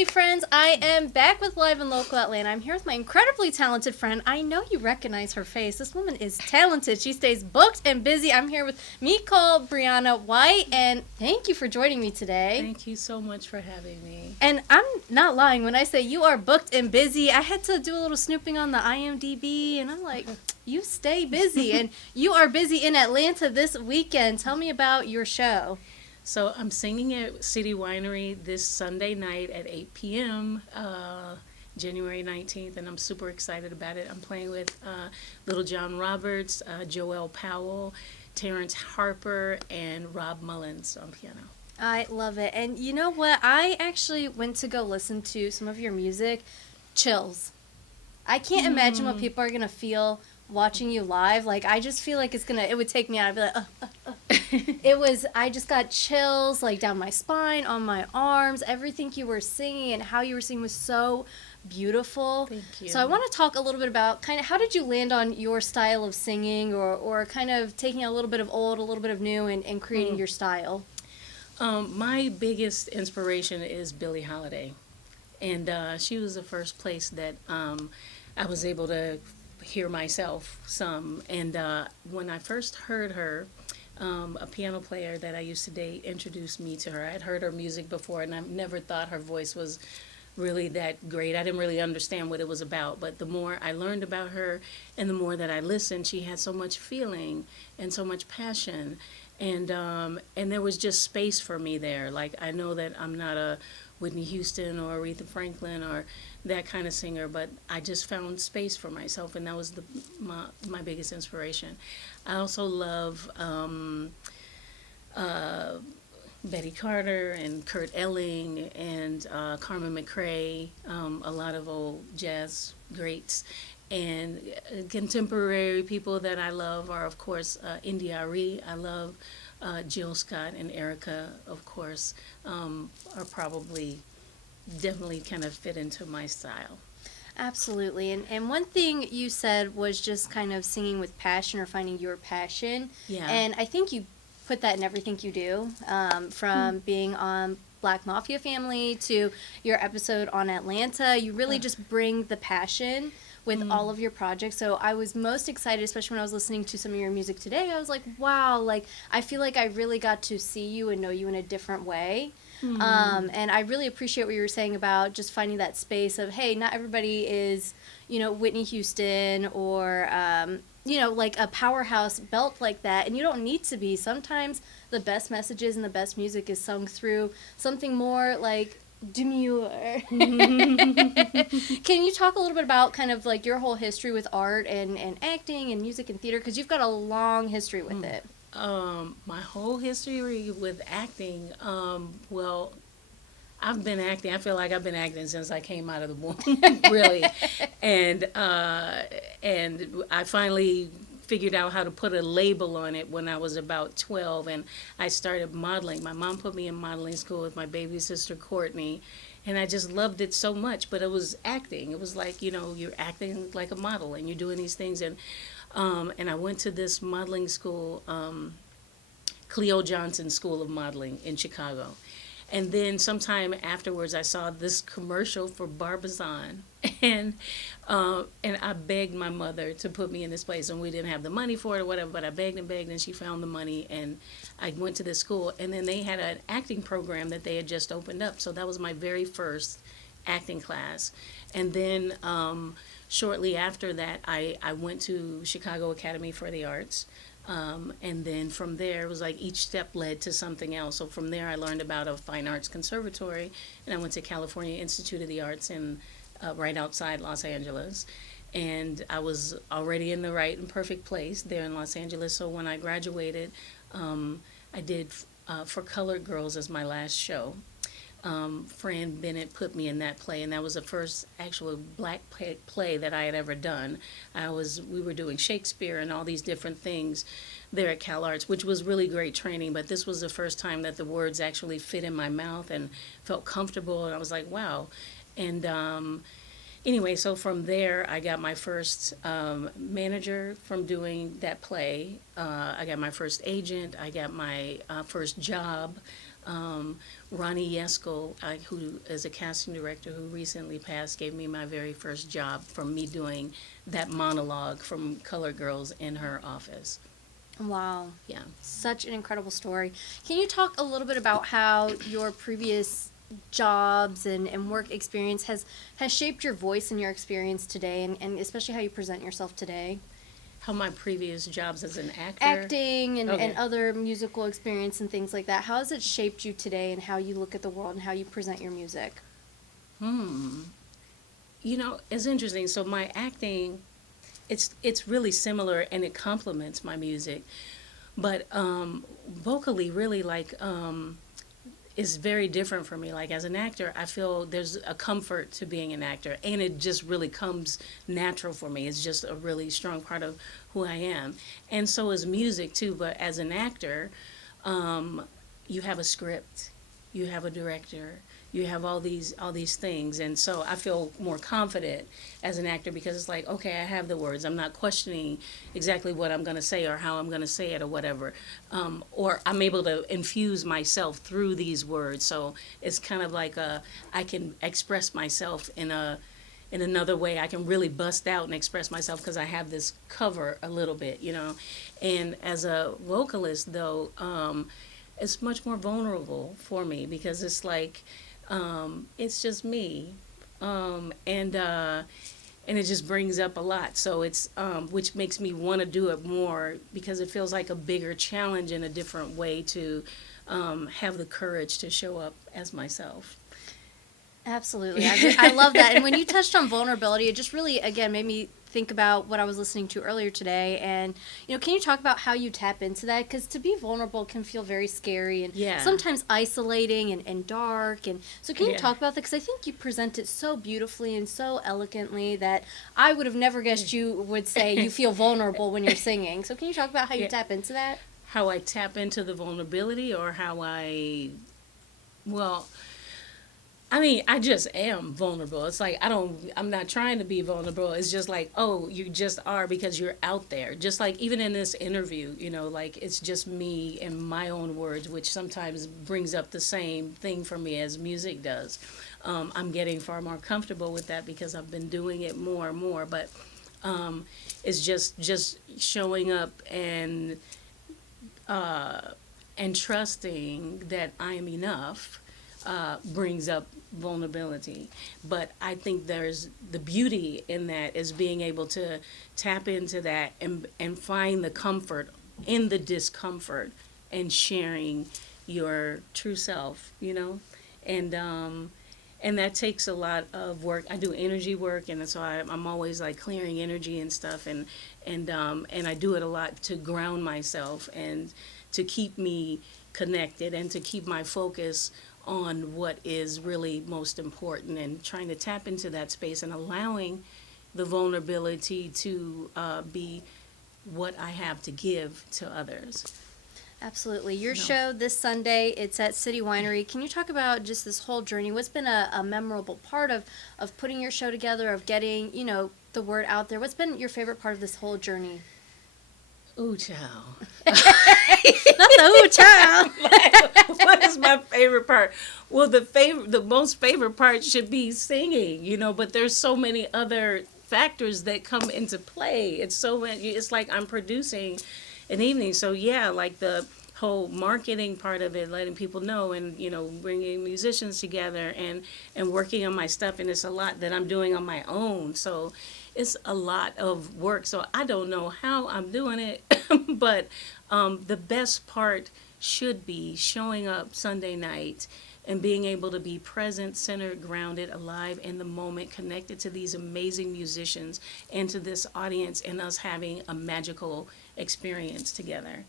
Hey friends, I am back with Live and Local Atlanta. I'm here with my incredibly talented friend. I know you recognize her face. This woman is talented. She stays booked and busy. I'm here with Michole, Briana, White, and thank you for joining me today. Thank you so much for having me. And I'm not lying when I say you are booked and busy. I had to do a little snooping on the IMDb, and I'm like, you stay busy. And you are busy in Atlanta this weekend. Tell me about your show. So I'm singing at City Winery this Sunday night at 8 p.m., January 19th, and I'm super excited about it. I'm playing with Little John Roberts, Joel Powell, Terrence Harper, and Rob Mullins on piano. I love it. And you know what? I actually went to go listen to some of your music. Chills. I can't imagine what people are going to feel watching you live. Like, I just feel like it would take me out. I'd be like, I just got chills, like, down my spine, on my arms. Everything you were singing and how you were singing was so beautiful. Thank you. So I want to talk a little bit about kind of how did you land on your style of singing or kind of taking a little bit of old, a little bit of new and creating your style? My biggest inspiration is Billie Holiday. And she was the first place that I was able to hear myself some. And when I first heard her, a piano player that I used to date introduced me to her. I had heard her music before, and I never thought her voice was really that great. I didn't really understand what it was about, but the more I learned about her and the more that I listened, she had so much feeling and so much passion. And there was just space for me there. Like, I know that I'm not a Whitney Houston or Aretha Franklin or that kind of singer, but I just found space for myself, and that was my biggest inspiration. I also love Betty Carter and Kurt Elling and Carmen McRae, a lot of old jazz greats. And contemporary people that I love are, of course, India Arie. I love Jill Scott and Erica, of course, are probably definitely kind of fit into my style. Absolutely. And one thing you said was just kind of singing with passion or finding your passion. Yeah. And I think you put that in everything you do, from being on Black Mafia Family to your episode on Atlanta. You really just bring the passion with all of your projects. So I was most excited, especially when I was listening to some of your music today. I was like, wow, like I feel like I really got to see you and know you in a different way. And I really appreciate what you were saying about just finding that space of, hey, not everybody is, Whitney Houston or, like a powerhouse belt like that. And you don't need to be. Sometimes the best messages and the best music is sung through something more like demure. Can you talk a little bit about kind of like your whole history with art and acting and music and theater? Because you've got a long history with it. My whole history with acting, well, I've been acting. I feel like I've been acting since I came out of the womb, really. And I finally figured out how to put a label on it when I was about 12, and I started modeling. My mom put me in modeling school with my baby sister Courtney, and I just loved it so much. But it was acting. It was like, you're acting like a model, and you're doing these things. And I went to this modeling school, Cleo Johnson School of Modeling in Chicago. And then sometime afterwards, I saw this commercial for Barbizon, and I begged my mother to put me in this place, and we didn't have the money for it or whatever, but I begged, and she found the money, and I went to this school, and then they had an acting program that they had just opened up, so that was my very first acting class. And then shortly after that, I went to Chicago Academy for the Arts. And then from there, it was like each step led to something else. So from there, I learned about a fine arts conservatory, and I went to California Institute of the Arts in right outside Los Angeles. And I was already in the right and perfect place there in Los Angeles. So when I graduated, I did For Colored Girls as my last show. Fran Bennett put me in that play, and that was the first actual black play that I had ever done. We were doing Shakespeare and all these different things there at Cal Arts, which was really great training, but this was the first time that the words actually fit in my mouth and felt comfortable, and I was like, wow. And anyway, so from there, I got my first manager from doing that play. I got my first agent. I got my first job. Ronnie Yesko, who is a casting director who recently passed, gave me my very first job from me doing that monologue from Colored Girls in her office. Wow. Yeah. Such an incredible story. Can you talk a little bit about how your previous jobs and work experience has shaped your voice and your experience today, and especially how you present yourself today? How my previous jobs as an actor. Acting and, Okay. and other musical experience and things like that. How has it shaped you today and how you look at the world and how you present your music? You know, it's interesting. So my acting, it's really similar and it complements my music, but vocally, really is very different for me. Like as an actor, I feel there's a comfort to being an actor, and it just really comes natural for me. It's just a really strong part of who I am, and so is music too. But as an actor, you have a script, you have a director, you have all these things, and so I feel more confident as an actor because it's like, okay, I have the words. I'm not questioning exactly what I'm going to say or how I'm going to say it or whatever, or I'm able to infuse myself through these words. So it's kind of like I can express myself in another way. I can really bust out and express myself because I have this cover a little bit, you know. And as a vocalist, though, it's much more vulnerable for me because it's like it's just me, and it just brings up a lot. So it's which makes me want to do it more because it feels like a bigger challenge in a different way to have the courage to show up as myself. Absolutely. I love that. And when you touched on vulnerability, it just really, again, made me think about what I was listening to earlier today. And, can you talk about how you tap into that? Because to be vulnerable can feel very scary and Yeah. sometimes isolating and dark. And so can you Yeah. talk about that? Because I think you present it so beautifully and so elegantly that I would have never guessed you would say you feel vulnerable when you're singing. So can you talk about how you Yeah. tap into that? How I tap into the vulnerability or well, I mean, I just am vulnerable. It's like I'm not trying to be vulnerable. It's just like, oh, you just are because you're out there. Just like even in this interview, like it's just me and my own words, which sometimes brings up the same thing for me as music does. I'm getting far more comfortable with that because I've been doing it more and more. But it's just showing up and trusting that I'm enough brings up vulnerability. But I think there's the beauty in that is being able to tap into that and find the comfort in the discomfort and sharing your true self, and that takes a lot of work. I do energy work, and so I'm always like clearing energy and stuff, and I do it a lot to ground myself and to keep me connected and to keep my focus on what is really most important and trying to tap into that space and allowing the vulnerability to be what I have to give to others. Absolutely. Your No. show this Sunday, it's at City Winery. Can you talk about just this whole journey? What's been a memorable part of putting your show together, of getting, the word out there? What's been your favorite part of this whole journey? Ooh, child. Not the ooh, child. What is my favorite part? Well, the most favorite part should be singing, but there's so many other factors that come into play. It's like I'm producing an evening. So yeah, like the whole marketing part of it, letting people know and, bringing musicians together and working on my stuff. And it's a lot that I'm doing on my own. So it's a lot of work. So I don't know how I'm doing it, but the best part should be showing up Sunday night and being able to be present, centered, grounded, alive in the moment, connected to these amazing musicians and to this audience, and us having a magical experience together.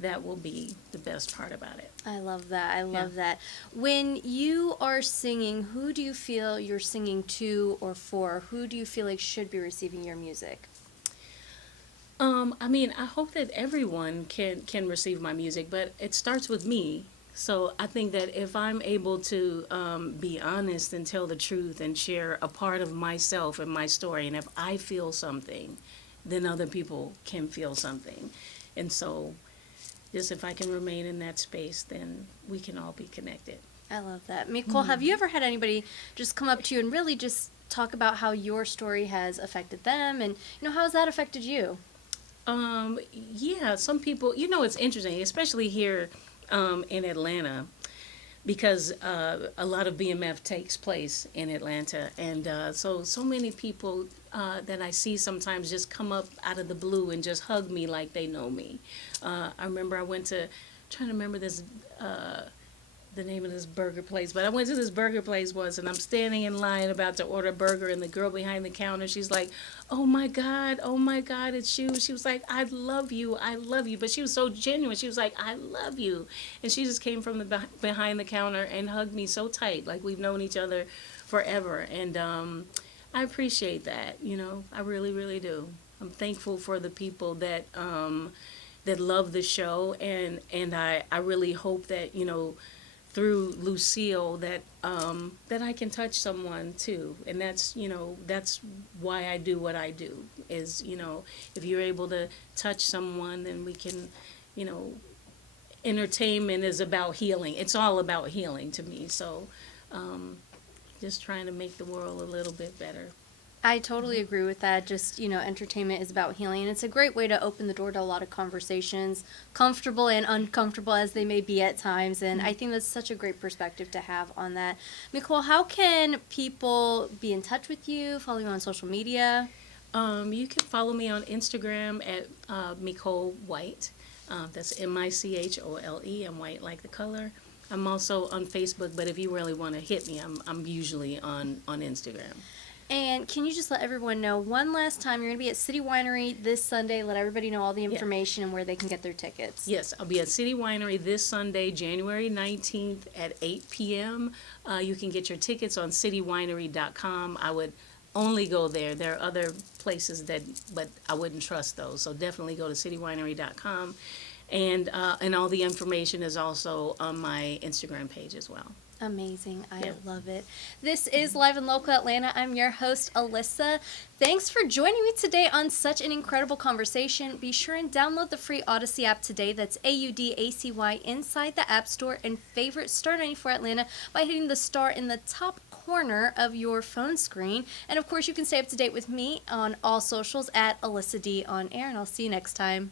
That will be the best part about it. I love that. I love that. When you are singing, who do you feel you're singing to or for? Who do you feel like should be receiving your music? I mean, I hope that everyone can receive my music, but it starts with me. So I think that if I'm able to be honest and tell the truth and share a part of myself and my story, and if I feel something, then other people can feel something. And so just if I can remain in that space, then we can all be connected. I love that. Michole, have you ever had anybody just come up to you and really just talk about how your story has affected them, and how has that affected you? Yeah, some people, it's interesting, especially here in Atlanta, because a lot of BMF takes place in Atlanta, and so many people that I see sometimes just come up out of the blue and just hug me like they know me. I remember I went to, trying to remember this. The name of this burger place, but I went to this burger place once, and I'm standing in line about to order a burger, and the girl behind the counter, she's like, oh my God, it's you. She was like, I love you, but she was so genuine. She was like, I love you, and she just came from the behind the counter and hugged me so tight, like we've known each other forever. And I appreciate that. I really, really do. I'm thankful for the people that love the show, and I really hope that through Lucille that that I can touch someone too, and that's why I do what I do. Is if you're able to touch someone, then we can, you know, entertainment is about healing. It's all about healing to me. So, just trying to make the world a little bit better. I totally agree with that. Just, entertainment is about healing. And it's a great way to open the door to a lot of conversations, comfortable and uncomfortable as they may be at times. And I think that's such a great perspective to have on that. Michole, how can people be in touch with you, follow you on social media? You can follow me on Instagram at Michole White. That's Michole. I'm white like the color. I'm also on Facebook, but if you really want to hit me, I'm usually on Instagram. And can you just let everyone know one last time, you're going to be at City Winery this Sunday. Let everybody know all the information and where they can get their tickets. Yes, I'll be at City Winery this Sunday, January 19th at 8 p.m. You can get your tickets on citywinery.com. I would only go there. There are other places but I wouldn't trust those. So definitely go to citywinery.com. And all the information is also on my Instagram page as well. Amazing. I love it. This is Live in Local Atlanta. I'm your host, Alyssa. Thanks for joining me today on such an incredible conversation. Be sure and download the free Odyssey app today. That's AUDACY inside the App Store, and favorite Star 94 Atlanta by hitting the star in the top corner of your phone screen. And of course, you can stay up to date with me on all socials at Alyssa D on air, and I'll see you next time.